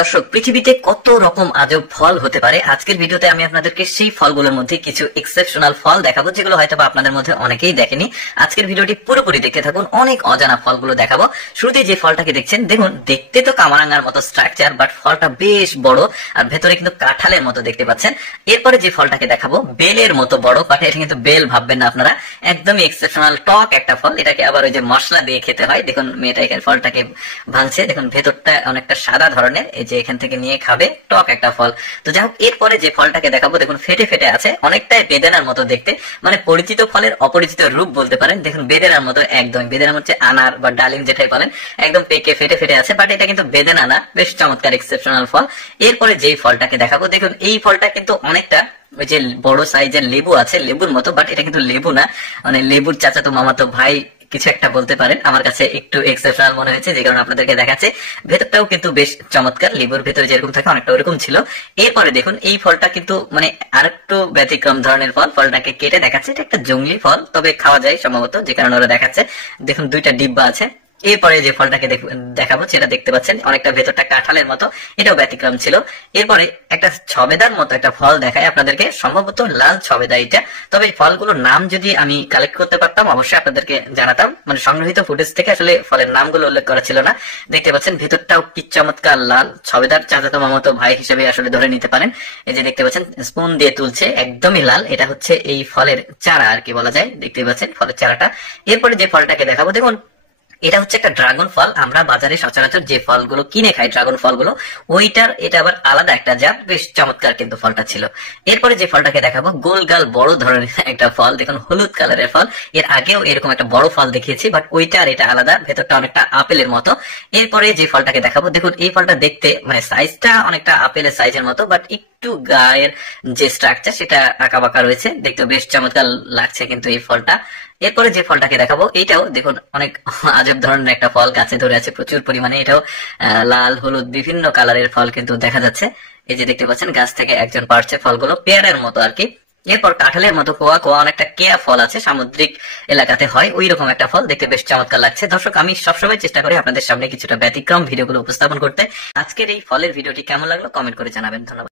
দর্শক, পৃথিবীতে কত রকম আজব ফল হতে পারে। আজকের ভিডিওতে আমি আপনাদেরকে সেই ফলগুলোর মধ্যে কিছু এক্সেপশনাল ফল দেখাবো, যেগুলো হয়তো আপনাদের মধ্যে অনেকেই দেখেনি। আজকের ভিডিওটি পুরোপুরি দেখতে থাকুন, অনেক অজানা ফলগুলো দেখাবো। শুরুতে যে ফলটাকে দেখছেন, দেখুন দেখতে তো কামরাঙ্গার মতো স্ট্রাকচার, বাট ফলটা বেশ বড় আর ভেতরে কিন্তু কাঁঠালের মতো দেখতে পাচ্ছেন। এরপরে যে ফলটাকে দেখাবো, বেলের মতো বড়, বাট এটা কিন্তু বেল ভাববেন না আপনারা, একদমই এক্সেপশনাল টক একটা ফল। এটাকে আবার ওই যে মশলা দিয়ে খেতে হয়। দেখুন মেয়েটা এখানে ফলটাকে ভাঙছে, দেখুন ভেতরটা অনেকটা সাদা ধরনের, যে এখান থেকে নিয়ে খাবে, টক একটা ফল। তো যাই হোক, এরপরে যে ফলটাকে দেখাবো, দেখুন ফেটে ফেটে আছে, অনেকটাই বেদানার মতো দেখতে, মানে পরিচিত ফলের অপরিচিত রূপ বলতে পারেন। দেখুন বেদানার মতো, একদম বেদানার হচ্ছে আনার বা ডালিম যেটাই বলেন, একদম পেকে ফেটে ফেটে আছে, বাট এটা কিন্তু বেদানা না। বেশ চমৎকার এক্সেপশনাল ফল। এরপরে যেই ফলটাকে দেখাবো, দেখুন এই ফলটা কিন্তু অনেকটা ওই যে বড় সাইজের লেবু আছে, লেবুর মতো, বাট এটা কিন্তু লেবু না, মানে লেবুর চাচাতো মামাতো ভাই কিছু একটা বলতে পারেন। আমার কাছে একটু এক্সেপশনাল মনে হয়েছে, যে কারণে আপনাদেরকে দেখাচ্ছে। ভেতরটাও কিন্তু বেশ চমৎকার, লেবুর ভেতরে যেরকম থাকে অনেকটা ওরকম ছিল। এরপরে দেখুন এই ফলটা কিন্তু মানে আরেকটু ব্যতিক্রম ধরনের ফল। ফলটাকে কেটে দেখাচ্ছে, এটা একটা জঙ্গলি ফল, তবে খাওয়া যায় সম্ভবত, যে কারণে ওরা দেখাচ্ছে। দেখুন দুইটা ডিব্বা আছে। এরপরে যে ফলটাকে দেখাবো, সেটা দেখতে পাচ্ছেন অনেকটা ভেতরটা কাঁঠালের মতো, এটাও ব্যতিক্রম ছিল। এরপরে একটা ছবেদার মতো একটা ফল দেখায় আপনাদেরকে, সম্ভবত লাল ছবেদা এটা। তবে ফলগুলোর নাম যদি আমি কালেক্ট করতে পারতাম অবশ্যই আপনাদেরকে জানাতাম, মানে সংগৃহীত ফুটেজ থেকে আসলে ফলের নামগুলো উল্লেখ করা ছিল না। দেখতে পাচ্ছেন ভেতরটাও কি চমৎকার লাল, ছবেদার চাচাতো মামাতো ভাই হিসেবে আসলে ধরে নিতে পারেন। এই যে দেখতে পাচ্ছেন স্পুন দিয়ে তুলছে, একদমই লাল। এটা হচ্ছে এই ফলের চারা আর কি বলা যায়, দেখতে পাচ্ছেন ফলের চারাটা। এরপরে যে ফলটাকে দেখাবো, দেখুন এটা হচ্ছে একটা ড্রাগন ফল। আমরা বাজারে সচরাচর যে ফলগুলো কিনে খাই, ড্রাগন ফলগুলো, ওইটার এটা আবার আলাদা একটা জাত। বেশ চমৎকার কিন্তু ফলটা ছিল। এরপরে যে ফলটাকে দেখাবো, গোলগাল বড় ধরনের একটা ফল, দেখুন হলুদ কালারের ফল। এর আগেও এরকম একটা বড় ফল দেখিয়েছি, বাট ওইটা আর এটা আলাদা, ভেতরটা অনেকটা আপেলের মতো। এরপরে যে ফলটাকে দেখাবো, দেখুন এই ফলটা দেখতে মানে সাইজটা অনেকটা আপেলের সাইজের মতো, বাট একটু গায়ের যে স্ট্রাকচার সেটা আঁকা বাঁকা রয়েছে, দেখতে বেশ চমৎকার লাগছে কিন্তু এই ফলটা। এরপরে যে ফলটাকে দেখাবো, এটাও দেখুন অনেক আজব ধরনের একটা ফল, গাছে ধরে আছে প্রচুর পরিমাণে। এটাও লাল হলুদ বিভিন্ন কালারের ফল কিন্তু দেখা যাচ্ছে। এই যে দেখতে পাচ্ছেন গাছ থেকে একজন পাড়ছে ফলগুলো, পেয়ারের মতো আর কি। এরপর কাঁঠালের মতো কোয়া কোয়া অনেকটা কেয়া ফল আছে, সামুদ্রিক এলাকাতে হয়, ওই রকম একটা ফল, দেখতে বেশ চমৎকার লাগছে। দর্শক, আমি সবসময় চেষ্টা করি আপনাদের সামনে কিছুটা ব্যতিক্রম ভিডিওগুলো উপস্থাপন করতে। আজকের এই ফলের ভিডিওটি কেমন লাগলো কমেন্ট করে জানাবেন। ধন্যবাদ।